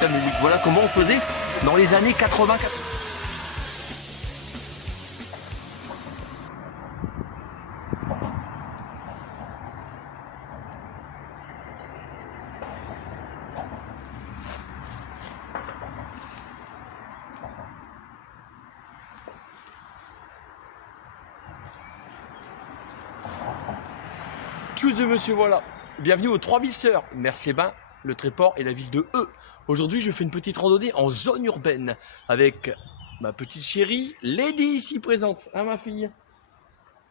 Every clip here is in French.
la musique. Voilà comment on faisait dans les années 80. Tchuss de monsieur, voilà. Bienvenue aux Trois-Villes-Sœurs, Mersebin, le Tréport et la ville de Eu. Aujourd'hui, je fais une petite randonnée en zone urbaine avec ma petite chérie, Lady ici présente, hein ma fille.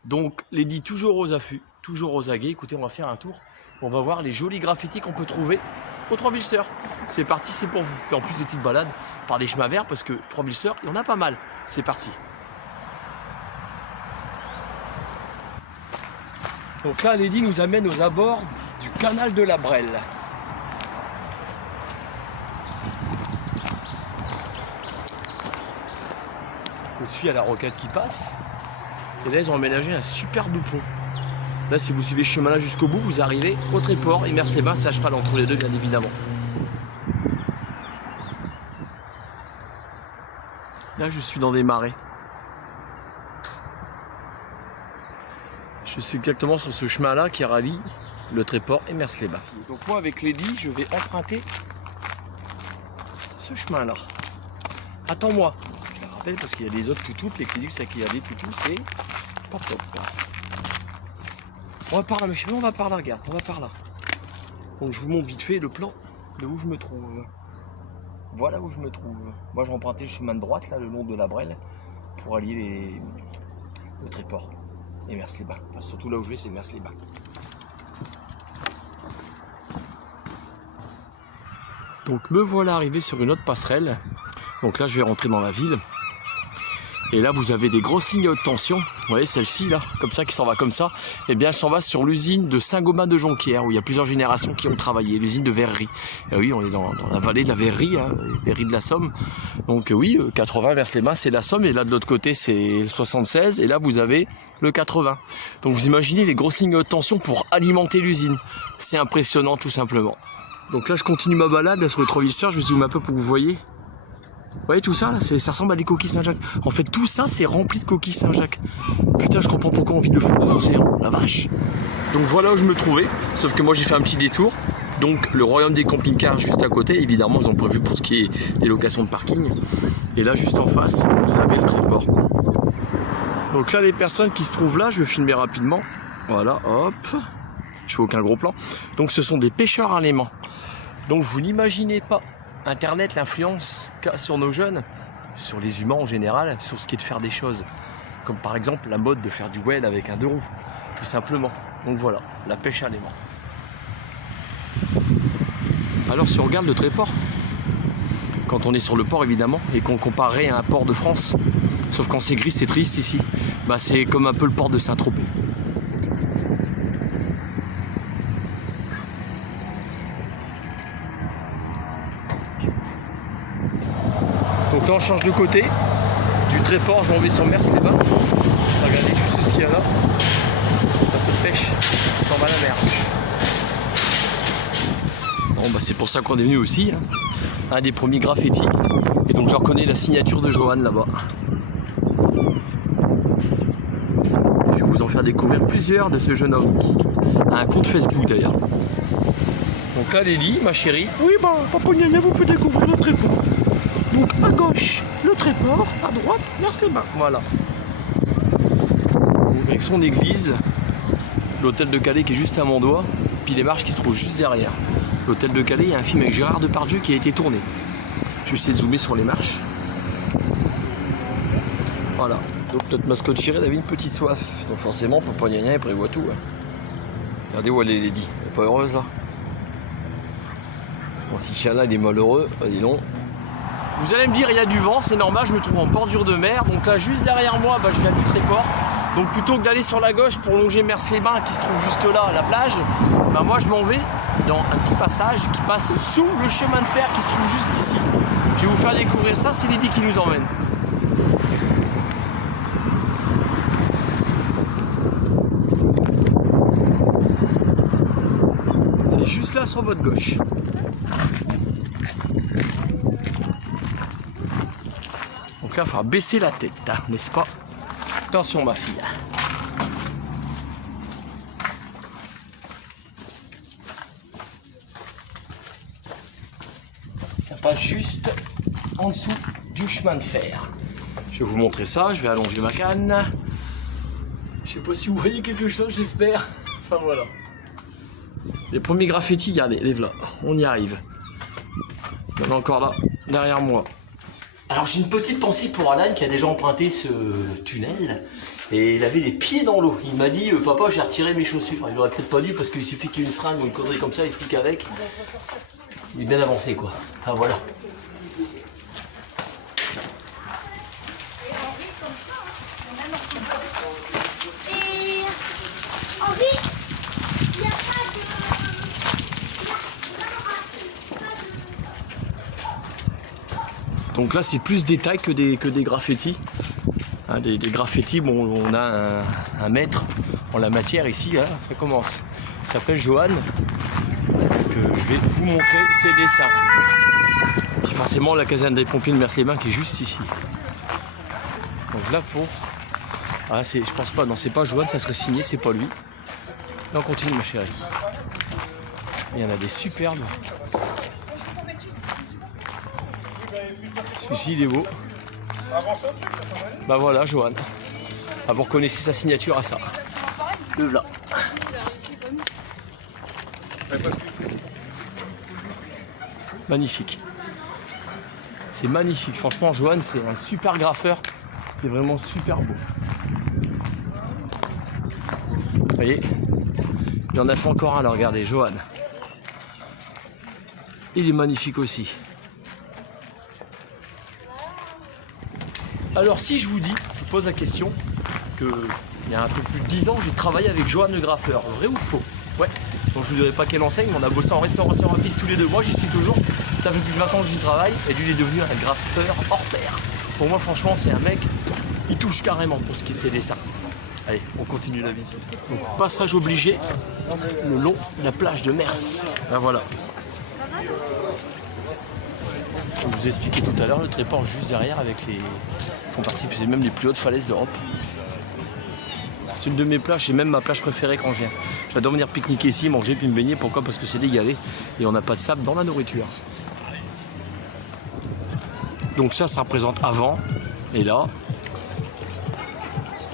Donc, Lady toujours aux affûts, toujours aux aguets. Écoutez, on va faire un tour. On va voir les jolis graffitis qu'on peut trouver aux Trois-Villes-Sœurs. C'est parti, c'est pour vous. Et en plus, des petites balades par des chemins verts parce que Trois-Villes-Sœurs, il y en a pas mal. C'est parti. Donc là, Lady nous amène aux abords du canal de la Brelle. Au-dessus, il y a la rocade qui passe. Et là, ils ont aménagé un superbe pont. Là, si vous suivez ce chemin-là jusqu'au bout, vous arrivez au Tréport et Mersebin, c'est à cheval entre les deux, bien évidemment. Là, je suis dans des marais. Je suis exactement sur ce chemin-là qui rallie le Tréport et Mersebin. Donc moi, avec Lady, je vais emprunter ce chemin-là. Attends-moi. Je la rappelle parce qu'il y a des autres toutous. Les critiques, c'est qu'il y a des toutous, c'est pas top. On va par là, monsieur, on va par là, regarde, on va par là. Donc je vous montre vite fait le plan de où je me trouve. Voilà où je me trouve. Moi, je vais emprunter le chemin de droite, là, le long de la Brelle, pour allier le Tréport et Mersebin. Enfin, surtout là où je vais, c'est Mersebin. Donc me voilà arrivé sur une autre passerelle. Donc là, je vais rentrer dans la ville. Et là, vous avez des gros signaux de tension. Vous voyez, celle-ci, là, comme ça, qui s'en va comme ça. Eh bien, elle s'en va sur l'usine de Saint-Gobain de Jonquière, où il y a plusieurs générations qui ont travaillé. L'usine de verrerie. Et oui, on est dans la vallée de la verrerie, hein, les verreries de la Somme. Donc oui, 80 Mersebin, c'est la Somme. Et là, de l'autre côté, c'est 76. Et là, vous avez le 80. Donc vous imaginez les gros signaux de tension pour alimenter l'usine. C'est impressionnant, tout simplement. Donc là, je continue ma balade là, sur le Trois-Villes-Sœurs. Je vous zoome un peu pour que vous voyez. Vous voyez tout ça, là, ça ressemble à des coquilles Saint-Jacques. En fait, tout ça, c'est rempli de coquilles Saint-Jacques. Putain, je comprends pourquoi on vit le fond des océans. La vache. Donc voilà où je me trouvais. Sauf que moi, j'ai fait un petit détour. Donc, le royaume des camping-cars juste à côté. Évidemment, ils ont prévu pour ce qui est les locations de parking. Et là, juste en face, vous avez le Tréport. Donc là, les personnes qui se trouvent là, je vais filmer rapidement. Voilà, hop. Je fais aucun gros plan. Donc, ce sont des pêcheurs allemands. Donc, vous n'imaginez pas Internet, l'influence qu'a sur nos jeunes, sur les humains en général, sur ce qui est de faire des choses. Comme par exemple la mode de faire du wed avec un 2 roues, tout simplement. Donc voilà, la pêche à l'aimant. Alors si on regarde le Tréport, quand on est sur le port évidemment, et qu'on comparait à un port de France, sauf quand c'est gris, c'est triste ici, bah c'est comme un peu le port de Saint-Tropez. Donc là on change de côté du Tréport, je m'en vais sur Mersebin. Regardez juste ce qu'il y a là. Un peu de pêche, ça s'en va la mer. Bon bah c'est pour ça qu'on est venu aussi. Hein. Un des premiers graffitis. Et donc je reconnais la signature de Johan là-bas. Je vais vous en faire découvrir plusieurs de ce jeune homme qui a un compte Facebook d'ailleurs. Donc là Lady, ma chérie. Oui bah Papa Gnagna vous fait découvrir le Tréport. Donc à gauche, le Tréport, à droite, Mersebin. Voilà. Avec son église, l'hôtel de Calais qui est juste à mon doigt, puis les marches qui se trouvent juste derrière. L'hôtel de Calais, il y a un film avec Gérard Depardieu qui a été tourné. Je vais essayer de zoomer sur les marches. Voilà. Donc notre mascotte chérie avait une petite soif. Donc forcément, Papa Gnagna, il prévoit tout. Hein. Regardez où elle est, Lady. Elle est pas heureuse là. Bon, si Chana il est malheureux, bah dis donc. Vous allez me dire, il y a du vent, c'est normal, je me trouve en bordure de mer. Donc là, juste derrière moi, bah, je viens du Tréport. Donc plutôt que d'aller sur la gauche pour longer Mersebin qui se trouve juste là, à la plage, bah, moi je m'en vais dans un petit passage qui passe sous le chemin de fer qui se trouve juste ici. Je vais vous faire découvrir ça, c'est Lady qui nous emmène. C'est juste là sur votre gauche. là, il faut baisser la tête, hein, n'est-ce pas? Attention ma fille. Ça passe juste en dessous du chemin de fer. Je vais vous montrer ça, je vais allonger ma canne. Je sais pas si vous voyez quelque chose, j'espère. Enfin voilà. Les premiers graffitis, regardez, les voilà. On y arrive. Il y en a encore là, derrière moi. Alors j'ai une petite pensée pour Alan qui a déjà emprunté ce tunnel. Et il avait les pieds dans l'eau. Il m'a dit, papa, j'ai retiré mes chaussures. Il aurait peut-être pas dû parce qu'il suffit qu'il y ait une seringue ou une connerie comme ça, il se pique avec. Il est bien avancé quoi. Ah voilà. Donc là c'est plus des tailles que des graffitis. Hein, des graffitis, bon on a un maître en la matière ici, hein, ça commence. Il s'appelle Johan. Donc je vais vous montrer ses dessins. Puis forcément la caserne des pompiers de Mers-les-Bains qui est juste ici. Donc là pour. Ah je pense pas, non c'est pas Johan, ça serait signé, c'est pas lui. Là on continue ma chérie. Il y en a des superbes. Celui-ci il est beau. Bah voilà Johan. Ah, vous reconnaissez sa signature à ça. Le voilà. Magnifique. C'est magnifique. Franchement Johan c'est un super graffeur. C'est vraiment super beau. Vous voyez, il en a fait encore un là, regardez, Johan. Il est magnifique aussi. Alors si je vous dis, je vous pose la question, que il y a un peu plus de 10 ans, j'ai travaillé avec Johan le graffeur, vrai ou faux? Ouais, donc je ne vous dirai pas quelle enseigne, mais on a bossé en restauration rapide tous les deux. Moi j'y suis toujours, ça fait plus de 20 ans que j'y travaille, et lui il est devenu un graffeur hors pair. Pour moi franchement c'est un mec, il touche carrément pour ce qui est de ses dessins. Allez, on continue la visite. Donc passage obligé, le long de la plage de Mers. Ben voilà. Je vous ai expliqué tout à l'heure, le tréport juste derrière avec les... font partie même des plus hautes falaises d'Europe. C'est une de mes plages, c'est même ma plage préférée quand je viens. J'adore venir pique-niquer ici, manger puis me baigner. Pourquoi? Parce que c'est dégalé et on n'a pas de sable dans la nourriture. Donc ça représente avant et là,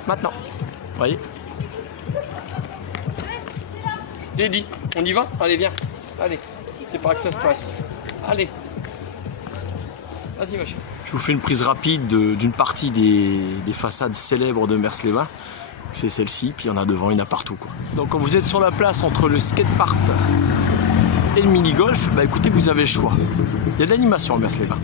maintenant. Vous voyez? J'ai dit, on y va? Allez, viens. Allez, c'est par là que ça se passe. Allez. Vas-y, ma chérie. Je vous fais une prise rapide d'une partie des façades célèbres de Mers-les-Bains. C'est celle-ci, puis il y en a devant, il y en a partout, quoi. Donc quand vous êtes sur la place entre le skatepark et le mini-golf, bah écoutez, vous avez le choix. Il y a de l'animation à Mers-les-Bains.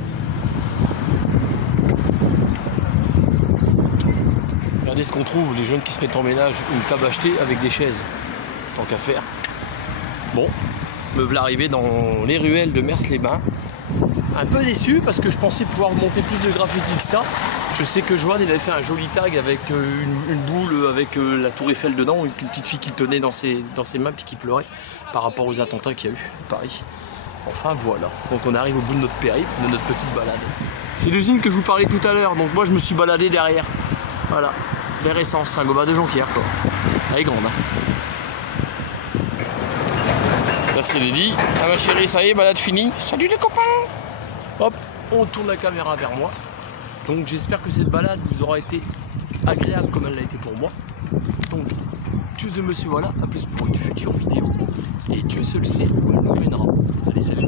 Regardez ce qu'on trouve, les jeunes qui se mettent en ménage, une table achetée avec des chaises. Tant qu'à faire. Bon, me voilà arrivé dans les ruelles de Mers-les-Bains. Un peu déçu parce que je pensais pouvoir monter plus de graffiti que ça. Je sais que Johan il avait fait un joli tag avec une boule avec la tour Eiffel dedans, une petite fille qui tenait dans ses mains puis qui pleurait par rapport aux attentats qu'il y a eu à Paris. Enfin voilà, donc on arrive au bout de notre périple, de notre petite balade. C'est l'usine que je vous parlais tout à l'heure, donc moi je me suis baladé derrière. Voilà, l'air essence, Saint-Gobain de Jonquière quoi. Elle est grande. Hein. Là c'est Lady. Ah ma chérie, ça y est, balade finie. Salut les copains. Hop, on tourne la caméra vers moi. Donc j'espère que cette balade vous aura été agréable comme elle l'a été pour moi. Donc, tchuss de monsieur voilà, à plus pour une future vidéo. Et Dieu seul sait où elle nous mènera. Allez, salut.